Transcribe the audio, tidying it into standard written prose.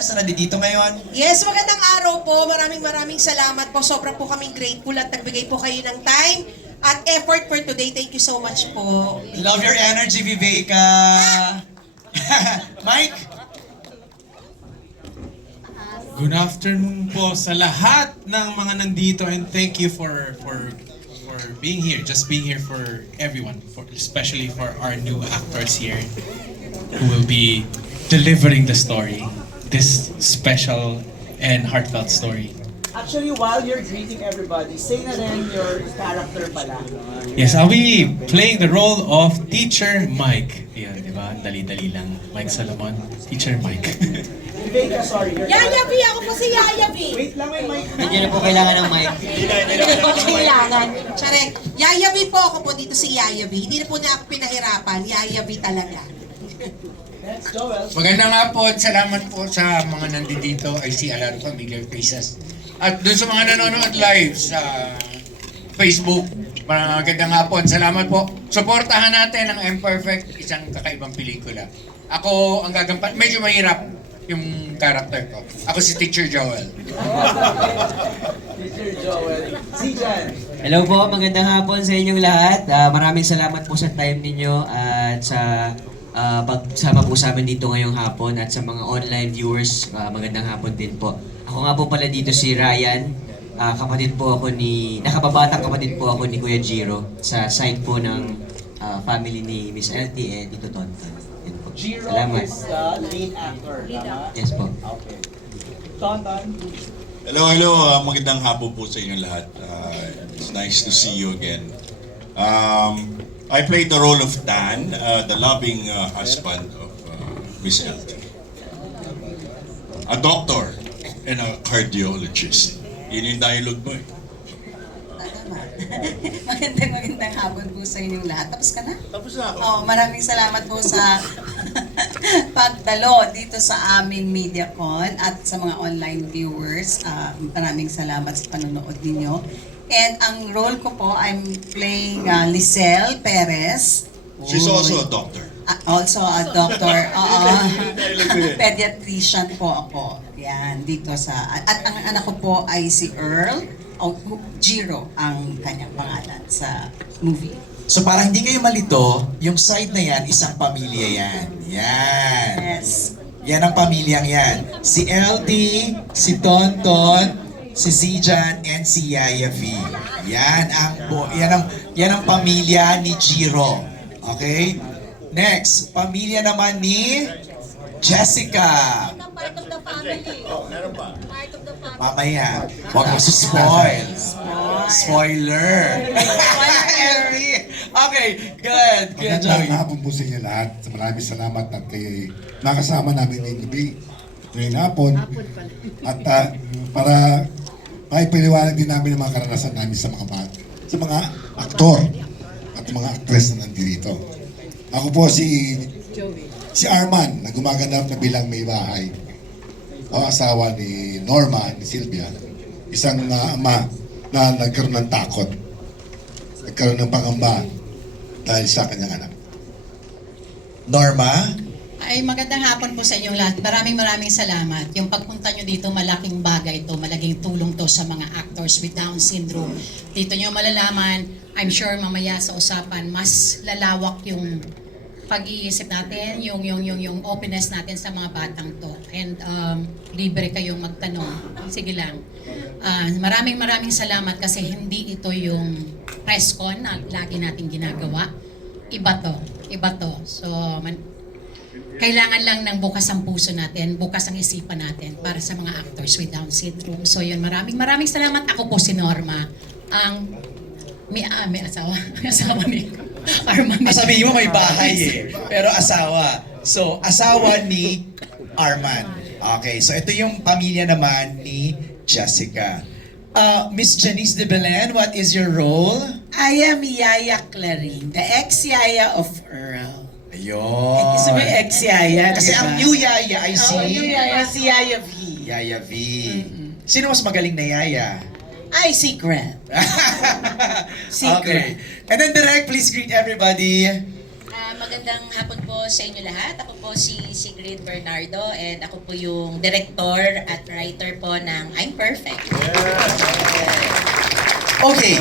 Sa nandito ngayon. Yes, magandang araw po. Maraming salamat po. Sobrang po kaming grateful at nagbigay po kayo ng time at effort for today. Thank you so much po. Love your energy, Viveka. Mike? Good afternoon po sa lahat ng mga nandito and thank you for being here. Just being here for everyone, especially for our new actors here who will be delivering the story. This special and heartfelt story. Actually, while you're greeting everybody, say na rin your character pala. Yes, I'll be playing the role of Teacher Mike. Yan, di ba? Dali-dali lang. Mike Salomon, Teacher Mike. Viveka, sorry. Yaya B! Ako po si Yaya B! Wait lang, may mic. Hindi na po kailangan ng mic. Hindi na po kailangan. Tsare, Yaya B po ako po dito si Yaya B. Hindi na po na ako pinahirapan. Yaya B talaga. Next, Joel. Maganda nga po at salamat po sa mga nandito. I see a lot of familiar faces. At dun sa mga nanonood live sa Facebook, maganda nga po at salamat po. Suportahan natin ang Imperfect, isang kakaibang pelikula. Ako ang gagampan, medyo mahirap yung character ko. Ako si Teacher Joel. Teacher Joel. Si Jan. Hello po, magandang hapon sa inyong lahat. Maraming salamat po sa time ninyo at sa pagsama po sa amin dito ngayong hapon at sa mga online viewers, magandang hapon din po. Ako nga po pala dito si Ryan, kapatid po ako nakababatang kapatid po ako ni Kuya Jiro sa side po ng family ni Miss LT and Tito Tonton. Yan po. Jiro Salamat. is the lead actor. Tama? Yes po. Okay. Tonton. Hello. Magandang hapon po sa inyong lahat. It's nice to see you again. I played the role of Dan, the loving husband of Miss LT. A doctor and a cardiologist. Yun yung dialogue mo eh. Magandang hapon po sa inyong lahat. Tapos ka na? Tapos na ako. Oh, maraming salamat po sa pagdalo dito sa aming MediaCon at sa mga online viewers. Maraming salamat sa panonood ninyo. And ang role ko po, I'm playing Lisel Perez. She's also a doctor. Also a doctor. Pediatrician po ako. Yan, dito sa... At ang anak ko po ay si Earl. Jiro ang kanyang pangalan sa movie. So para hindi kayo malito, yung side na yan, isang pamilya yan. Yan. Yes. Yan ang pamilyang yan. Si LT, si Tonton, si Zijan, and si Yaya V. Yan ang pamilya ni Jiro. Okay? Next, pamilya naman ni Jessica. Part of the family. Meron pa. Part of the family. Mamaya, huwag mo spoil. Spoiler. LT. Okay, good. Good, Magandang Joey. hapon po sa inyo lahat. Maraming salamat at kayo nakasama namin ni Nibi ngayong hapon. At para maipaliwanag din namin ang mga karanasan namin sa mga aktor at mga actress na nandito. Ako po si Arman na gumaganap na bilang may bahay. O asawa ni Norma, ni Sylvia. Isang ama na nagkaroon ng takot. Nagkaroon ng pangamba dahil sa kanyang anak. Norma? Ay, magandang hapon po sa inyong lahat. Maraming salamat. Yung pagpunta nyo dito, malaking bagay ito, malaking tulong to sa mga actors with Down syndrome. Dito nyo malalaman, I'm sure mamaya sa usapan, mas lalawak yung pag-iisip natin, yung openness natin sa mga batang to. And libre kayong magtanong. Sige lang. Maraming salamat kasi hindi ito yung press con na lagi natin ginagawa. Iba to. So, kailangan lang ng bukas ang puso natin, bukas ang isipan natin para sa mga actors with Down syndrome. So yun, maraming salamat. Ako po si Norma, ang may asawa. Asawa ni Arman. Sabihin mo may bahay eh. Pero asawa. So, asawa ni Arman. Okay, so ito yung pamilya naman ni Jessica. Miss Janice de Belen, what is your role? I am Yaya Clarin, the ex-Yaya of Earl. Ayun. Gusto mo yung ex-Yaya? Kasi ang new Yaya ay si... Yung Yaya, si Yaya V. Yaya V. Sino mas magaling na Yaya? Ay, secret. Secret. Okay. And then Direct, please greet everybody. magandang hapon po sa inyo lahat. Ako po si Sigrid Bernardo and ako po yung director at writer po ng I'm Perfect. Okay,